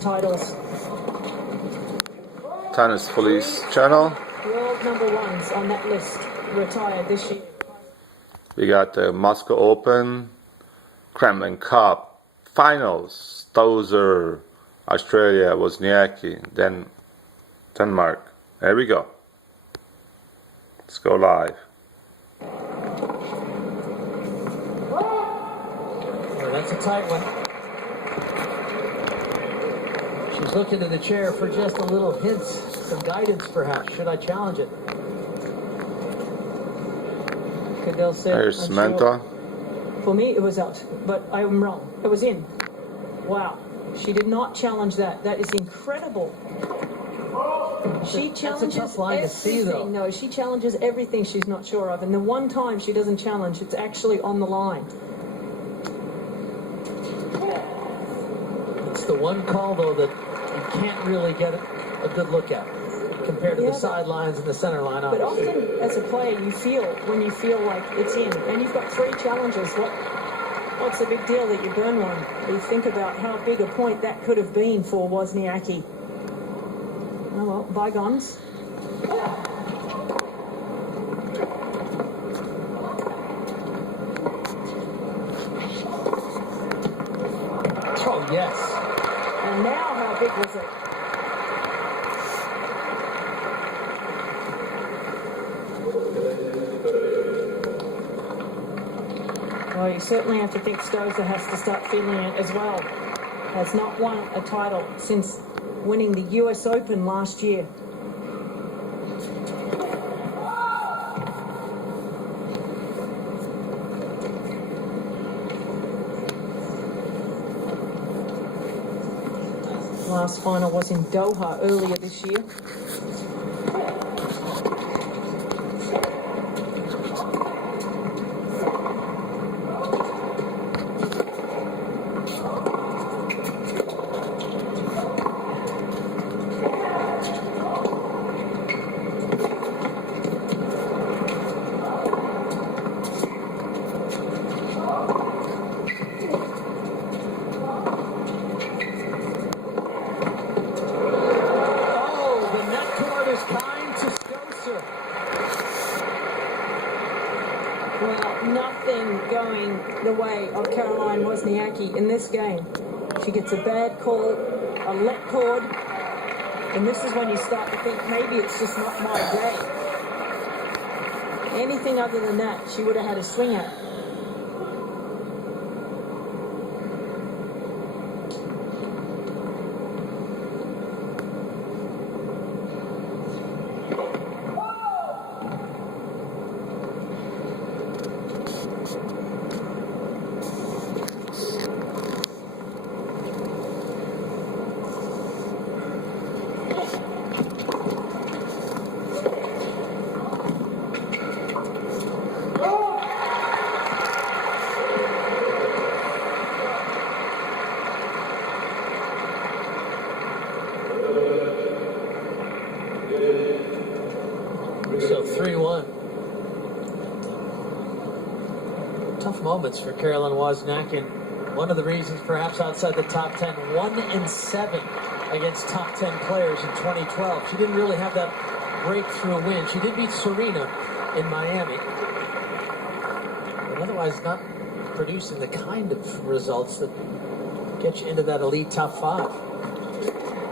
titles. Tennis Police channel. World #1s on that list retired this year. We got the Moscow Open, Kremlin Cup, Finals, Stosur, Australia, Wozniacki, then Denmark. There we go. Let's go live. Well, that's a tight one. She's looking to the chair for just a little hints, some guidance perhaps. Should I challenge it? Cadell said, There's Samantha. For me, it was out, but I'm wrong. It was in. Wow. She did not challenge that. That is incredible. She challenges That's a tough line to see, though. everything. No, she challenges everything she's not sure of. And the one time she doesn't challenge, it's actually on the line. It's the one call, though, that you can't really get a good look at compared to the sidelines and the center line. But Obviously. often, as a player, you feel when you feel like it's in, and you've got 3 challenges. What's the big deal that you burn one? You think about how big a point that could have been for Wozniacki. Oh well, bygones. Oh, yes. And now, how big was it? Well, you certainly have to think Stosur has to start feeling it as well. Has not won a title since winning the US Open last year. Last final was in Doha earlier this year. Well, nothing going the way of Caroline Wozniacki in this game. She gets a bad call, a let cord, and this is when you start to think maybe it's just not my day. Anything other than that, she would have had a swing at. So 3-1. Tough moments for Caroline Wozniacki, and one of the reasons perhaps outside the top 10, 1-7 against top 10 players in 2012. She didn't really have that breakthrough win. She did beat Serena in Miami, but otherwise not producing the kind of results that get you into that elite top 5,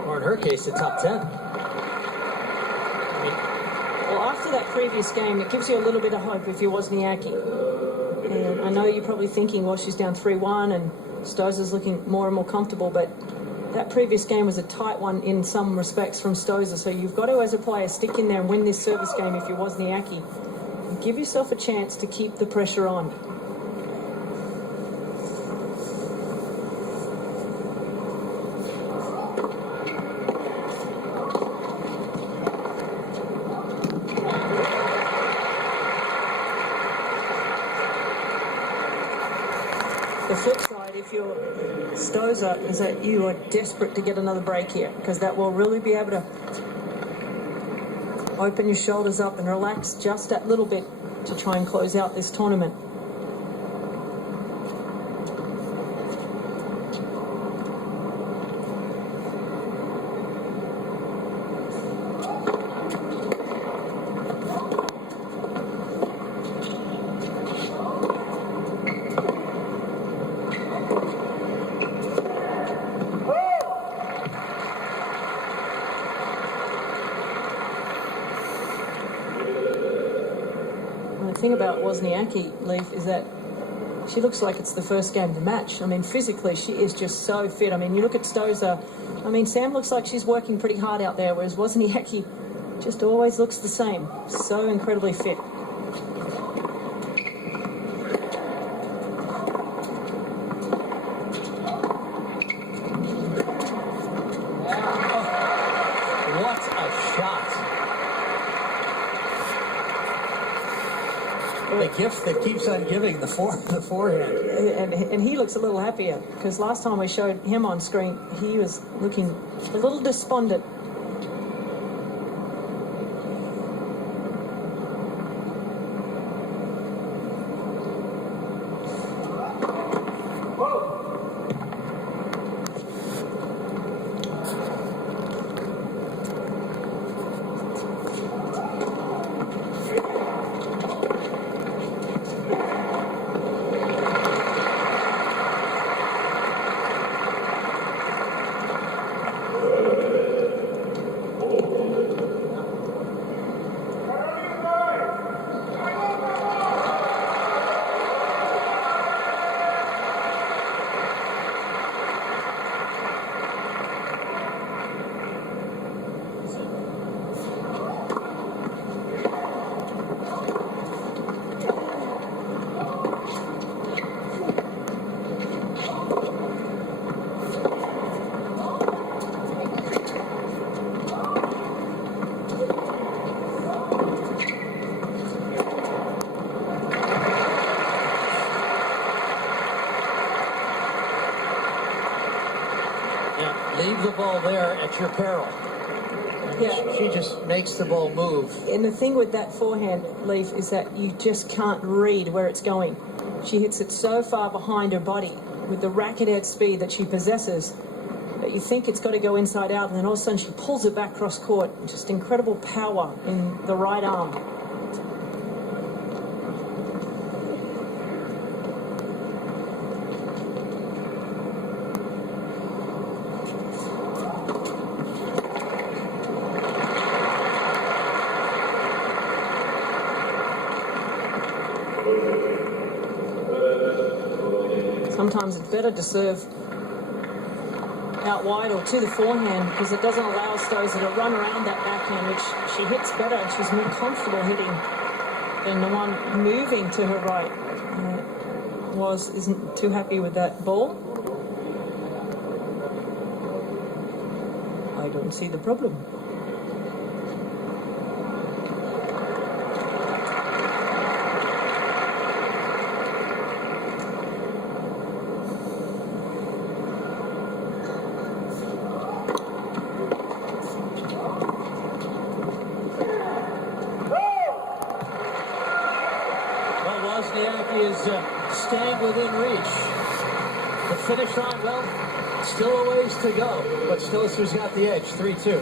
or in her case, the top 10. Well, after that previous game, it gives you a little bit of hope if you're Wozniacki. And I know you're probably thinking, well, she's down 3-1 and Stosur's looking more and more comfortable, but that previous game was a tight one in some respects from Stosur. So you've got to, as a player, stick in there and win this service game if you're Wozniacki. Give yourself a chance to keep the pressure on. The flip side, if you're Stosur, is that you are desperate to get another break here, because that will really be able to open your shoulders up and relax just that little bit to try and close out this tournament. thing about Wozniacki, Leaf, is that she looks like it's the first game of the match. I mean, physically, she is just so fit. I mean, you look at Stosur. I mean, Sam looks like she's working pretty hard out there, whereas Wozniacki just always looks the same. So incredibly fit. What a shot. The gift that keeps on giving, the forehand. And he looks a little happier, because last time we showed him on screen, he was looking a little despondent. Leave the ball there at your peril. Yeah. She just makes the ball move. And the thing with that forehand, Leaf, is that you just can't read where it's going. She hits it so far behind her body with the racket-head speed that she possesses that you think it's got to go inside out, and then all of a sudden she pulls it back cross court. Just incredible power in the right arm. Sometimes it's better to serve out wide or to the forehand, because it doesn't allow Stosur to run around that backhand, which she hits better and she's more comfortable hitting than the one moving to her right. Isn't too happy with that ball. I don't see the problem. Wozniacki is staying within reach. The finish line, well, still a ways to go, but Stosur's got the edge, 3-2.